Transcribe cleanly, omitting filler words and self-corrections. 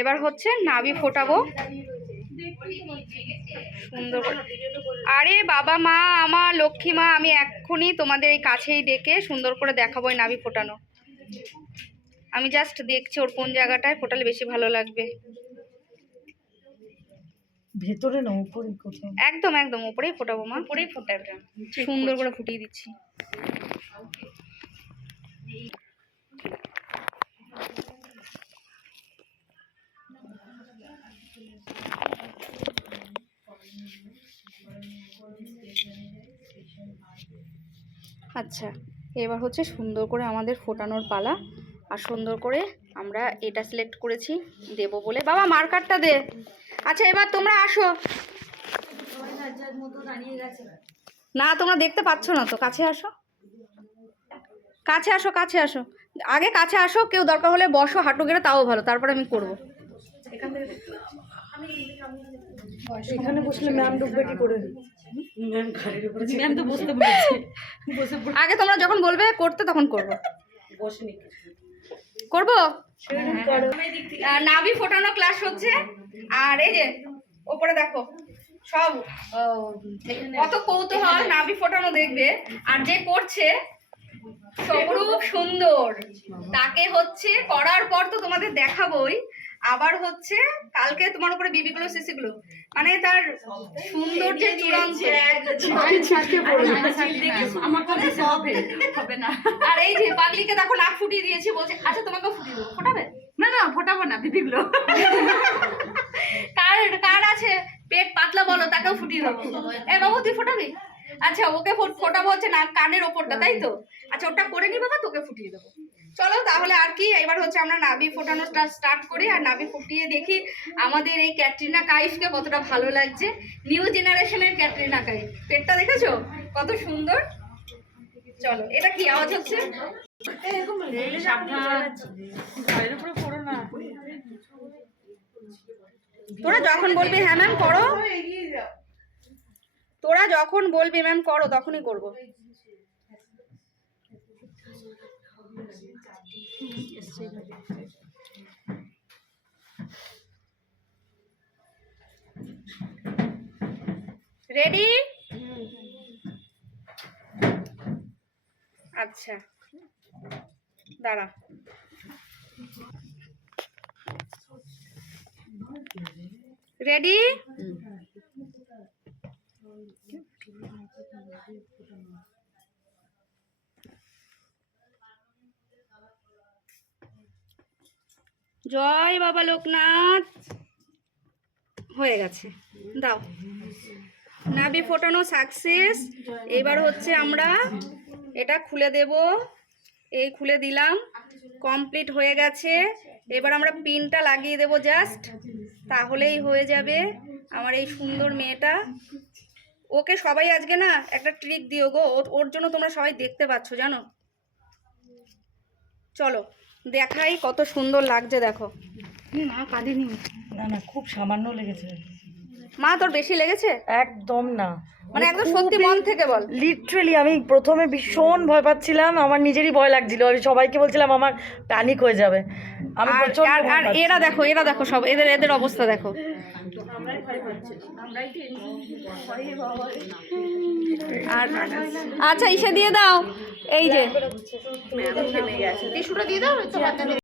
এবার হচ্ছে নাভি ফোটাবো সুন্দর করে। আরে বাবা মা, আমার লক্ষ্মী মা, আমি এক্ষুনি তোমাদের এই কাছেই ডেকে সুন্দর করে দেখাবো এই নাভি ফোটানো। আমি জাস্ট দেখছি ওর কোন জায়গাটায় ফোটালে বেশি ভালো লাগবে। ভেতরে না উপরে কোথাও? একদম একদম উপরেই ফোটাবো মা, উপরেই ফোটাবো, সুন্দর করে ফুটিয়ে দিচ্ছি। আচ্ছা, এবার হচ্ছে সুন্দর করে আমাদের ফোটানোর পালা। আর সুন্দর করে আমরা এটা সিলেক্ট করেছি দেবো বলে। বাবা মার্কারটা দে। আচ্ছা এবার তোমরা আসো না, তোমরা দেখতে পাচ্ছ না তো, কাছে আসো, কাছে আসো, কাছে আসো, আগে কাছে আসো। কেউ দরকার হলে বসো হাঁটু গেড়ে, তাও ভালো, তারপরে আমি করবো। এখানে বসলে ম্যাম ঢুকবে কি করে? ম্যাম তো বসতে বলেছে। আগে তোমরা যখন বলবে করতে তখন করবো। করবো নাভি ফোটানো ক্লাস হচ্ছে। আর এই যে ওপরে দেখো সব কত কৌতূহল নাভি ফোটানো দেখবে। আর যে করছে সবরূপ সুন্দর, তাকে হচ্ছে করার পর তো তোমাদের দেখাবোই। আবার হচ্ছে কালকে তোমার উপরে বিবিগুলো সিসিগুলো, মানে তার সৌন্দর্যের চূড়ান্ত। আর এই যে পাগলিকে দেখো নাক ফুটিয়ে দিয়েছি, বলছে আচ্ছা তোমাকেও ফুটিয়ে দেবো। ফোটাবে না? না ফোটাবো না বিবিগুলো। কার আছে পেট পাতলা বলো, তাকেও ফুটিয়ে দেবো। এ বাবু তুই ফোটাবি? আচ্ছা ওকে ফোটাবো হচ্ছে না কানের ওপরটা, তাই তো? আচ্ছা ওটা করে নি বাবা, তোকে ফুটিয়ে দেবো। চলো তাহলে আর কি, এবার হচ্ছে আমরা নাভি ফোটানোটা স্টার্ট করি। আর নাভি ফুটিয়ে দেখি আমাদের এই ক্যাটরিনা কাইফকে কতটা ভালো লাগছে। নিউ জেনারেশনের ক্যাটরিনা কাইফ, পেটটা দেখেছো কত সুন্দর। চলো, এটা কি আওয়াজ হচ্ছে? তোরা যখন বলবি হ্যাঁ ম্যাম করো, তোরা যখন বলবি ম্যাম করো, তখনই করবো। রেডি? আচ্ছা দাঁড়া, রেডি? জয় বাবা লোকনাথ। হয়ে গেছে, দাও। নাভি ফোটানো সাকসেস। এবার হচ্ছে আমরা এটা খুলে দেব। এই খুলে দিলাম, কমপ্লিট হয়ে গেছে। এবার আমরা পিনটা লাগিয়ে দেব জাস্ট, তাহলেই হয়ে যাবে আমার এই সুন্দর মেয়েটা। ওকে সবাই আজকে না একটা ট্রিক দিও গো, ওর জন্য তোমরা সবাই দেখতে পাচ্ছ জানো। চলো দেখাই কত সুন্দর লাগছে, দেখো। না কাঁদিনি, না না খুব সামান্য লেগেছে। মা তোর বেশি লেগেছে? একদম না, মানে একদম সত্যি মন থেকে বল। লিটারেলি আমি প্রথমে ভীষণ ভয় পাচ্ছিলাম, আমার নিজেরই ভয় লাগছিল। আমি সবাইকে বলছিলাম আমার প্যানিক হয়ে যাবে। আমি আর এরা দেখো, এরা দেখো সব, এদের অবস্থা দেখো। আর আচ্ছা ইসে দিয়ে দাও, এই যে টিস্যুটা দিয়ে দাও।